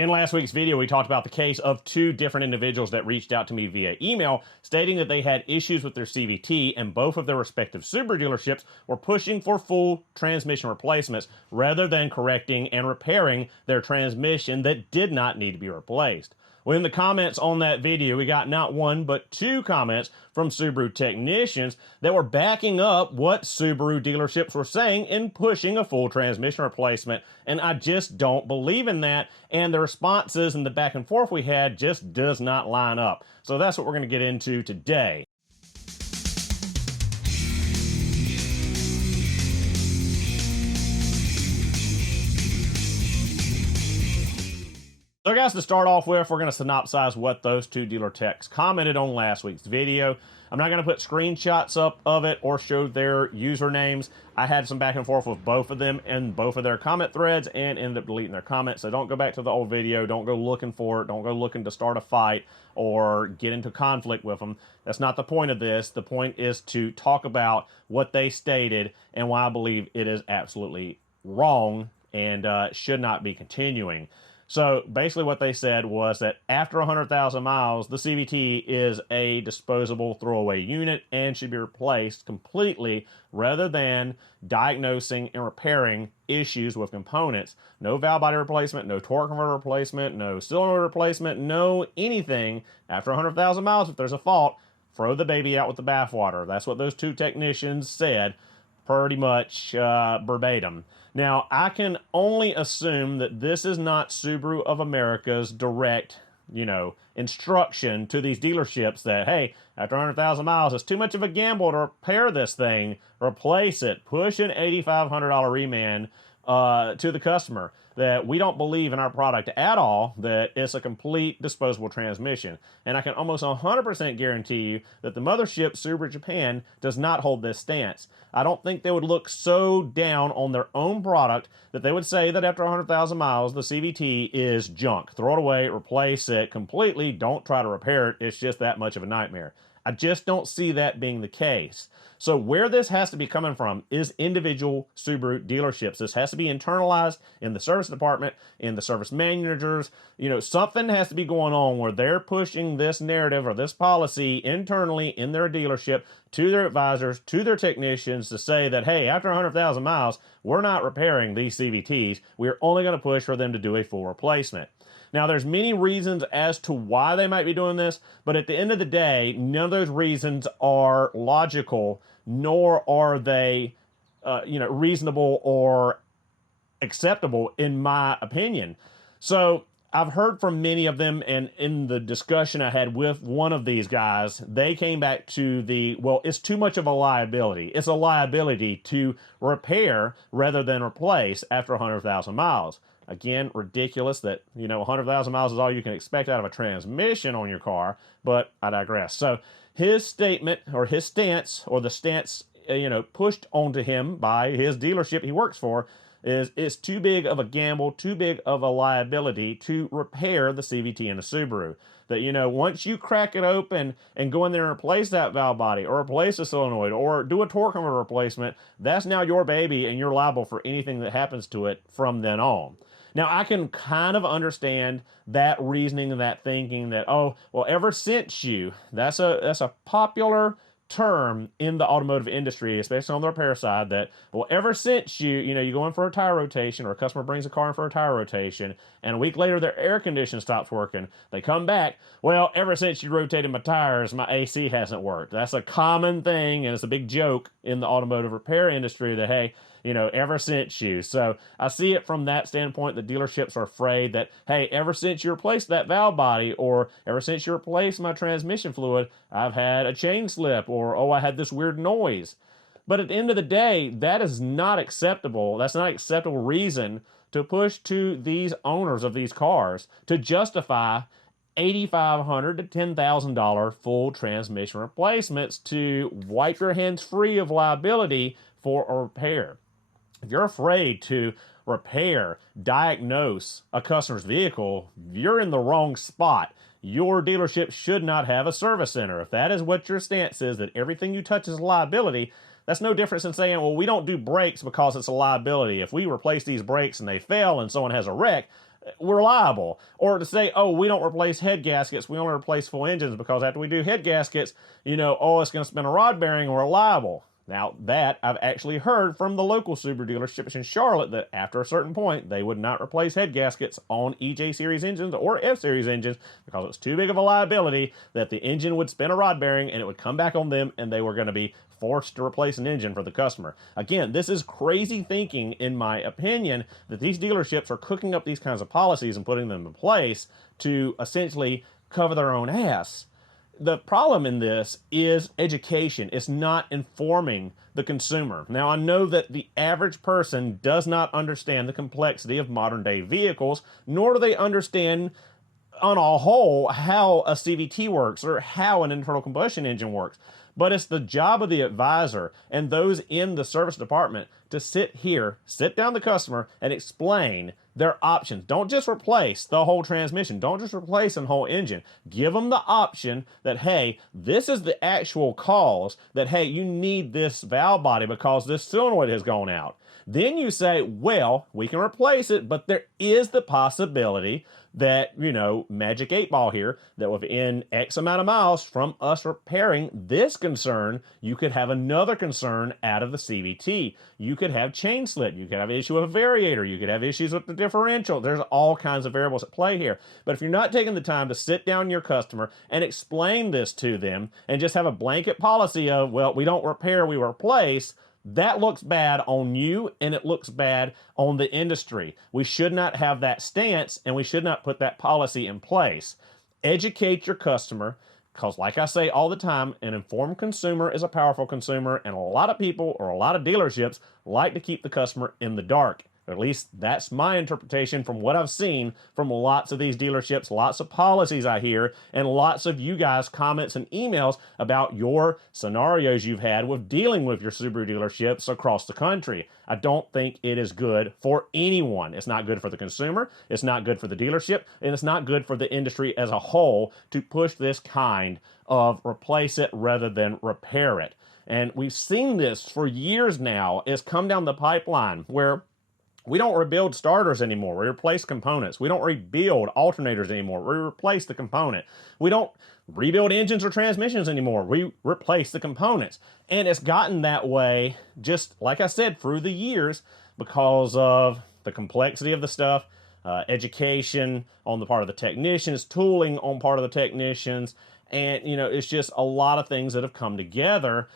In last week's video, we talked about the case of two different individuals that reached out to me via email stating that they had issues with their CVT and both of their respective Subaru dealerships were pushing for full transmission replacements rather than correcting and repairing their transmission that did not need to be replaced. Well, in the comments on that video, we got not one, but two comments from Subaru technicians that were backing up what Subaru dealerships were saying in pushing a full transmission replacement. And I just don't believe in that. And the responses and the back and forth we had just does not line up. So that's what we're going to get into today. So guys, to start off with, we're going to synopsize what those two dealer techs commented on last week's video. I'm not going to put screenshots up of it or show their usernames. I had some back and forth with both of them in both of their comment threads and ended up deleting their comments. So don't go back to the old video. Don't go looking for it. Don't go looking to start a fight or get into conflict with them. That's not the point of this. The point is to talk about what they stated and why I believe it is absolutely wrong and should not be continuing. So basically what they said was that after 100,000 miles, the CVT is a disposable throwaway unit and should be replaced completely rather than diagnosing and repairing issues with components. No valve body replacement, no torque converter replacement, no cylinder replacement, no anything. After 100,000 miles, if there's a fault, throw the baby out with the bathwater. That's what those two technicians said, pretty much verbatim. Now, I can only assume that this is not Subaru of America's direct, instruction to these dealerships that, hey, after 100,000 miles, it's too much of a gamble to repair this thing, replace it, push an $8,500 remand to the customer, that we don't believe in our product at all, that it's a complete disposable transmission. And I can almost 100% guarantee you that the mothership, Subaru Japan, does not hold this stance. I don't think they would look so down on their own product that they would say that after 100,000 miles, the CVT is junk. Throw it away, replace it completely, don't try to repair it. It's just that much of a nightmare. I just don't see that being the case. So where this has to be coming from is individual Subaru dealerships. This has to be internalized in the service department, in the service managers. Something has to be going on where they're pushing this narrative or this policy internally in their dealership to their advisors, to their technicians to say that, hey, after 100,000 miles, we're not repairing these CVTs. We're only going to push for them to do a full replacement. Now, there's many reasons as to why they might be doing this, but at the end of the day, none of those reasons are logical, nor are they, reasonable or acceptable in my opinion. So I've heard from many of them, and in the discussion I had with one of these guys, they came back to well, it's too much of a liability. It's a liability to repair rather than replace after 100,000 miles. Again, ridiculous that, 100,000 miles is all you can expect out of a transmission on your car, but I digress. So his statement or his stance or the stance, pushed onto him by his dealership he works for is it's too big of a gamble, too big of a liability to repair the CVT in a Subaru. That, once you crack it open and go in there and replace that valve body or replace a solenoid or do a torque converter replacement, that's now your baby and you're liable for anything that happens to it from then on. Now, I can kind of understand that reasoning and that thinking that, oh, well, ever since that's a popular term in the automotive industry, especially on the repair side, that, well, ever since you go in for a tire rotation or a customer brings a car in for a tire rotation and a week later their air conditioner stops working, they come back, well, ever since you rotated my tires, my AC hasn't worked. That's a common thing, and it's a big joke in the automotive repair industry that, hey, ever since you. So I see it from that standpoint. The dealerships are afraid that, hey, ever since you replaced that valve body or ever since you replaced my transmission fluid, I've had a chain slip or, oh, I had this weird noise. But at the end of the day, that is not acceptable. That's not an acceptable reason to push to these owners of these cars to justify $8,500 to $10,000 full transmission replacements to wipe your hands free of liability for a repair. If you're afraid to repair, diagnose a customer's vehicle, you're in the wrong spot. Your dealership should not have a service center. If that is what your stance is, that everything you touch is liability, that's no different than saying, well, we don't do brakes because it's a liability. If we replace these brakes and they fail and someone has a wreck, we're liable. Or to say, oh, we don't replace head gaskets, we only replace full engines because after we do head gaskets, oh, it's going to spin a rod bearing, we're liable. Now, that I've actually heard from the local Subaru dealerships in Charlotte that after a certain point, they would not replace head gaskets on EJ Series engines or F Series engines because it's too big of a liability that the engine would spin a rod bearing and it would come back on them and they were going to be forced to replace an engine for the customer. Again, this is crazy thinking, in my opinion, that these dealerships are cooking up these kinds of policies and putting them in place to essentially cover their own ass. The problem in this is education. It's not informing the consumer. Now, I know that the average person does not understand the complexity of modern day vehicles, nor do they understand on a whole how a CVT works or how an internal combustion engine works. But it's the job of the advisor and those in the service department to sit down the customer and explain their options. Don't just replace the whole transmission. Don't just replace a whole engine. Give them the option that, hey, this is the actual cause, that, hey, you need this valve body because this solenoid has gone out. Then you say, well, we can replace it, but there is the possibility that, magic 8-ball here, that within X amount of miles from us repairing this concern, you could have another concern out of the CVT. You could have chain slip. You could have an issue with a variator. You could have issues with the differential. There's all kinds of variables at play here. But if you're not taking the time to sit down your customer and explain this to them and just have a blanket policy of, well, we don't repair, we replace, that looks bad on you and it looks bad on the industry. We should not have that stance and we should not put that policy in place. Educate your customer because, like I say all the time, an informed consumer is a powerful consumer, and a lot of people or a lot of dealerships like to keep the customer in the dark. Or at least that's my interpretation from what I've seen from lots of these dealerships, lots of policies I hear, and lots of you guys' comments and emails about your scenarios you've had with dealing with your Subaru dealerships across the country. I don't think it is good for anyone. It's not good for the consumer, it's not good for the dealership, and it's not good for the industry as a whole to push this kind of replace it rather than repair it. And we've seen this for years now. It's come down the pipeline where we don't rebuild starters anymore. We replace components. We don't rebuild alternators anymore. We replace the component. We don't rebuild engines or transmissions anymore. We replace the components. And it's gotten that way, just like I said, through the years because of the complexity of the stuff, education on the part of the technicians, tooling on part of the technicians, and, it's just a lot of things that have come together,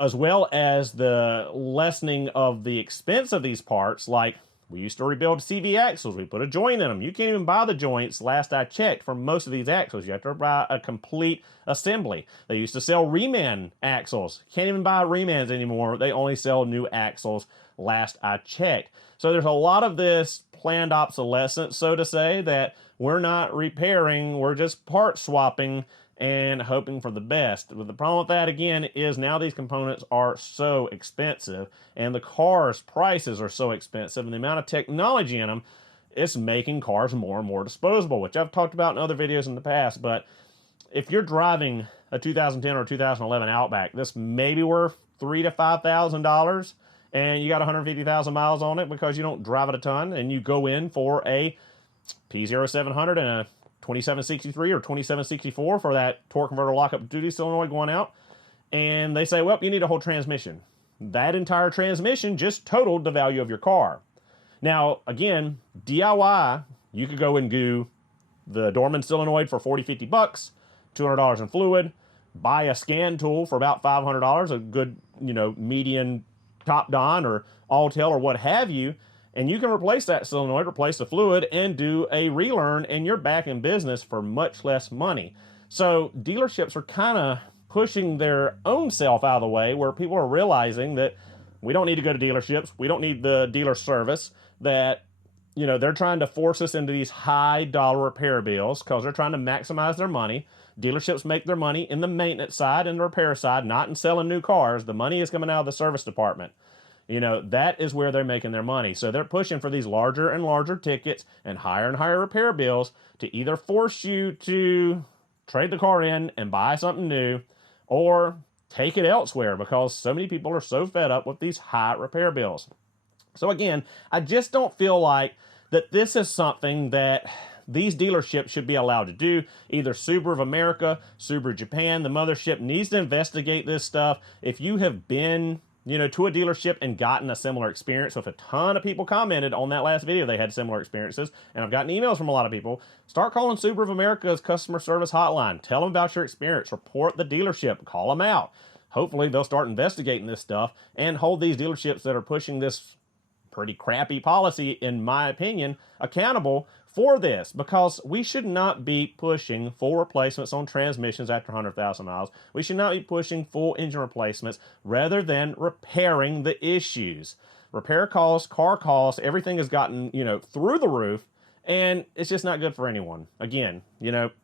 as well as the lessening of the expense of these parts. Like, we used to rebuild CV axles. We put a joint in them. You can't even buy the joints, last I checked, for most of these axles. You have to buy a complete assembly. They used to sell reman axles. Can't even buy remans anymore. They only sell new axles, last I checked. So there's a lot of this planned obsolescence, so to say, that we're not repairing. We're just part swapping and hoping for the best. But the problem with that, again, is now these components are so expensive and the cars' prices are so expensive and the amount of technology in them, it's making cars more and more disposable, which I've talked about in other videos in the past. But if you're driving a 2010 or 2011 Outback, this may be worth $3,000 to $5,000 and you got 150,000 miles on it because you don't drive it a ton, and you go in for a P0700 and a 2763 or 2764 for that torque converter lockup duty solenoid going out, and they say, well, you need a whole transmission. That entire transmission just totaled the value of your car. Now, again, DIY, you could go and do the Dorman solenoid for $40, $50, $200 in fluid, buy a scan tool for about $500, a good, median Top Don or Alltel or what have you, and you can replace that solenoid, replace the fluid, and do a relearn, and you're back in business for much less money. So dealerships are kind of pushing their own self out of the way, where people are realizing that we don't need to go to dealerships, we don't need the dealer service, that they're trying to force us into these high dollar repair bills because they're trying to maximize their money. Dealerships make their money in the maintenance side and the repair side, not in selling new cars. The money is coming out of the service department. That is where they're making their money. So they're pushing for these larger and larger tickets and higher repair bills to either force you to trade the car in and buy something new or take it elsewhere because so many people are so fed up with these high repair bills. So again, I just don't feel like that this is something that these dealerships should be allowed to do. Either Subaru of America, Subaru Japan, the mothership needs to investigate this stuff. If you have been, to a dealership and gotten a similar experience, with a ton of people commented on that last video, they had similar experiences, and I've gotten emails from a lot of people. Start calling Subaru of America's customer service hotline. Tell them about your experience. Report the dealership. Call them out. Hopefully they'll start investigating this stuff and hold these dealerships that are pushing this pretty crappy policy, in my opinion, accountable for this, because we should not be pushing full replacements on transmissions after 100,000 miles. We should not be pushing full engine replacements rather than repairing the issues. Repair costs, car costs, everything has gotten, through the roof, and it's just not good for anyone. Again,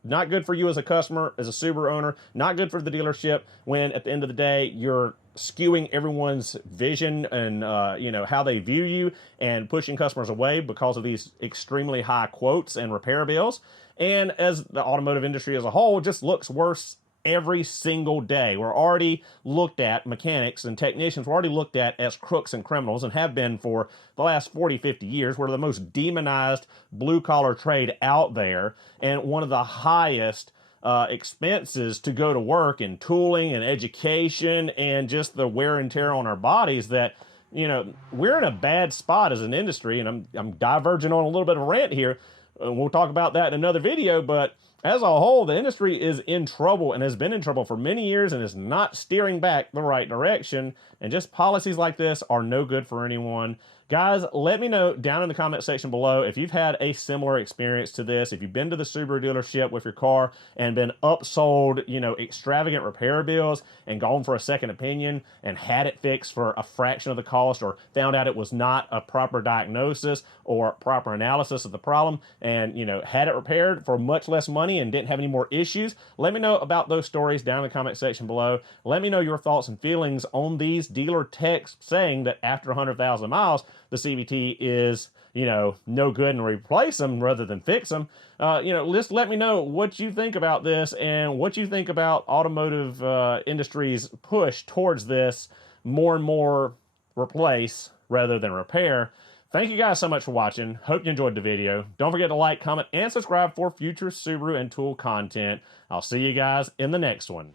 not good for you as a customer, as a Subaru owner, not good for the dealership when at the end of the day, you're skewing everyone's vision and, how they view you and pushing customers away because of these extremely high quotes and repair bills. And as the automotive industry as a whole just looks worse every single day. We're already looked at, mechanics and technicians were already looked at as crooks and criminals, and have been for the last 40, 50 years. We're the most demonized blue-collar trade out there, and one of the highest expenses to go to work, and tooling and education and just the wear and tear on our bodies, that we're in a bad spot as an industry. And I'm diverging on a little bit of a rant here. We'll talk about that in another video, but as a whole, the industry is in trouble and has been in trouble for many years and is not steering back the right direction. And just policies like this are no good for anyone. Guys, let me know down in the comment section below if you've had a similar experience to this, if you've been to the Subaru dealership with your car and been upsold, extravagant repair bills and gone for a second opinion and had it fixed for a fraction of the cost, or found out it was not a proper diagnosis or proper analysis of the problem and, had it repaired for much less money and didn't have any more issues. Let me know about those stories down in the comment section below. Let me know your thoughts and feelings on these dealer techs saying that after 100,000 miles, the CVT is, no good and replace them rather than fix them. Just let me know what you think about this and what you think about automotive industry's push towards this more and more replace rather than repair. Thank you guys so much for watching. Hope you enjoyed the video. Don't forget to like, comment, and subscribe for future Subaru and tool content. I'll see you guys in the next one.